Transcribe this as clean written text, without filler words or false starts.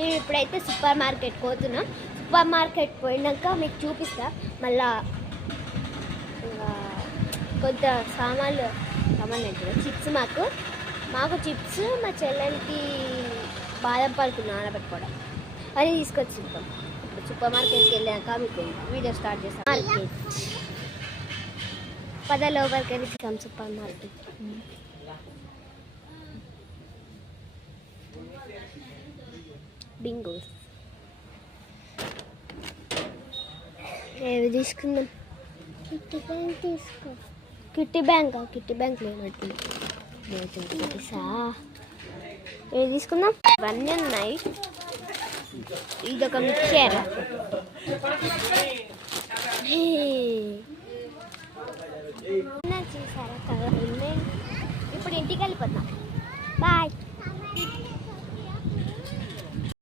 మేము ఇప్పుడైతే super market పోతున్నాం. సూపర్ మార్కెట్ పోయినాక మీకు చూపిస్తా. మళ్ళా కొంత సామాన్లు అంటే చిప్స్ మాకు చిప్స్, మా చెల్లెలకి బాదం పలుకు నానబెట్టుకోవడం అని తీసుకొచ్చింటాం. ఇప్పుడు సూపర్ మార్కెట్కి వెళ్ళాక మీకు వీడియో స్టార్ట్ చేస్తాం. మార్కెట్ లోపలికి వెళ్ళి సూపర్ మార్కెట్. బింగోస్ ఏవి తీసుకుందాం? కిట్టి బ్యాంక్ లేనట్టు ఏవి తీసుకుందాం? ఇవన్నీ ఉన్నాయి. ఇదొక మిక్చర్. చూసారా కలర్ ఉన్నాయి. ఇప్పుడు ఇంటికి వెళ్ళిపోతాం. బాయ్.